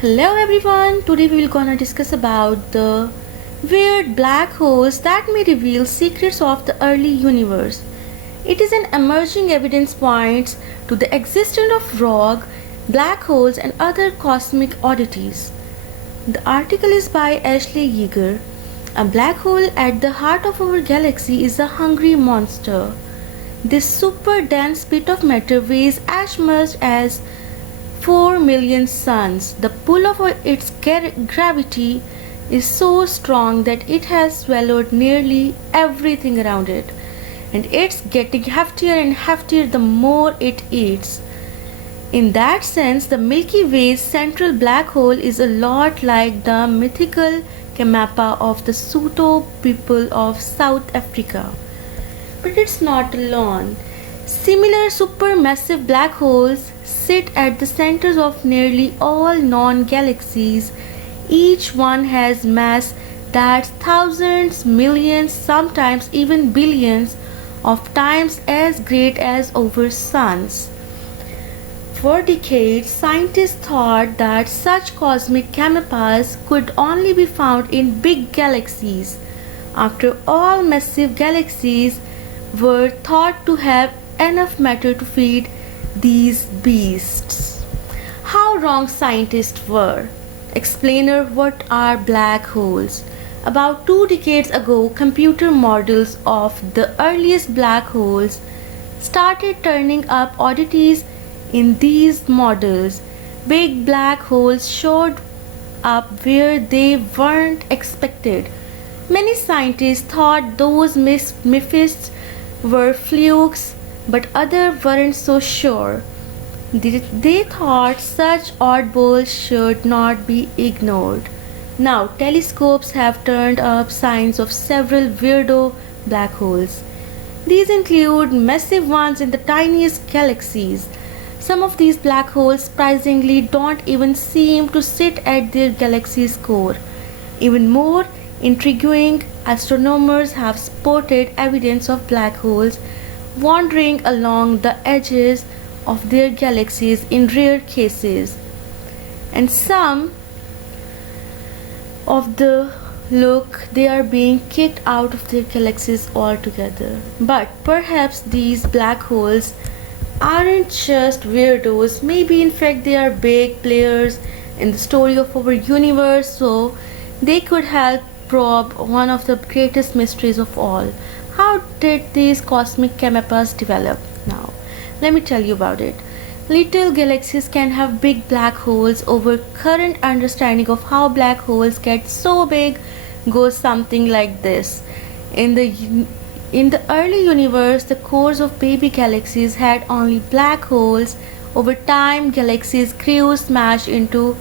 Hello everyone, today we will gonna discuss about the weird black holes that may reveal secrets of the early universe. It is an emerging evidence points to the existence of rogue, black holes and other cosmic oddities. The article is by Ashley Yeager. A black hole at the heart of our galaxy is a hungry monster. This super dense bit of matter weighs as much as 4 million suns. The pull of its gravity is so strong that it has swallowed nearly everything around it, and it's getting heftier and heftier the more it eats. In that sense, the Milky Way's central black hole is a lot like the mythical Kamapa of the Soto people of South Africa. But it's not alone. Similar supermassive black holes sit at the centers of nearly all known galaxies. Each one has mass that's thousands, millions, sometimes even billions of times as great as our suns. For decades, scientists thought that such cosmic kamapas could only be found in big galaxies. After all, massive galaxies were thought to have enough matter to feed these beasts. How wrong scientists were. Explainer: what are black holes? About 2 decades ago, computer models of the earliest black holes started turning up oddities in these models. Big black holes showed up where they weren't expected. Many scientists thought those myths were flukes, but others weren't so sure. They thought such oddballs should not be ignored. Now, telescopes have turned up signs of several weirdo black holes. These include massive ones in the tiniest galaxies. Some of these black holes surprisingly don't even seem to sit at their galaxy's core. Even more intriguing, astronomers have spotted evidence of black holes wandering along the edges of their galaxies in rare cases, and some of the look they are being kicked out of their galaxies altogether. But perhaps these black holes aren't just weirdos. Maybe in fact they are big players in the story of our universe, so they could help probe one of the greatest mysteries of all. How did these cosmic kamapas develop? Now, let me tell you about it. Little galaxies can have big black holes. Our current understanding of how black holes get so big goes something like this. In the early universe, the cores of baby galaxies had only black holes. Over time, galaxies grew, smashed into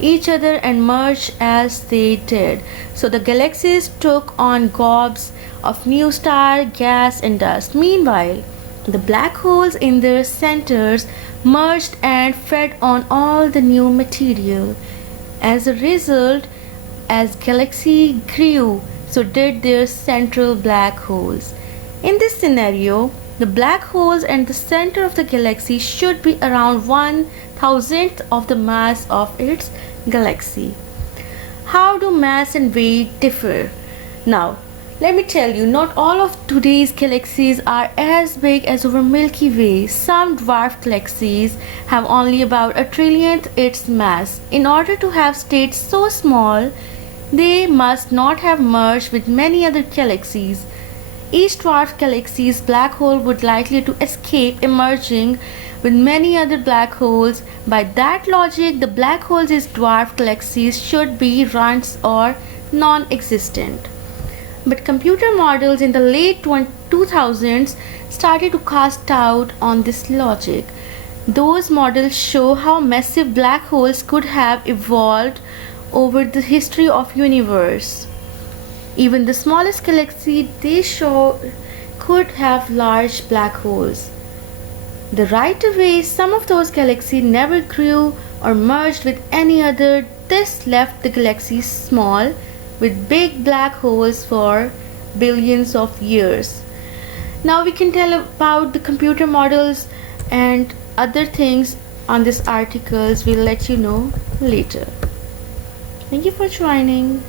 each other and merged as they did. So the galaxies took on gobs of new star, gas and dust. Meanwhile, the black holes in their centers merged and fed on all the new material. As a result, as galaxy grew, so did their central black holes. In this scenario, the black holes and the center of the galaxy should be around 1,000th of the mass of its galaxy. How do mass and weight differ? Now, let me tell you, not all of today's galaxies are as big as our Milky Way. Some dwarf galaxies have only about a trillionth its mass. In order to have stayed so small, they must not have merged with many other galaxies. Each dwarf galaxy's black hole would likely to escape emerging with many other black holes. By that logic, the black holes in dwarf galaxies should be runts or non-existent. But computer models in the late 2000s started to cast doubt on this logic. Those models show how massive black holes could have evolved over the history of universe. Even the smallest galaxy they show could have large black holes. The right away, some of those galaxies never grew or merged with any other. This left the galaxies small with big black holes for billions of years. Now we can tell about the computer models and other things on these articles. We'll let you know later. Thank you for joining.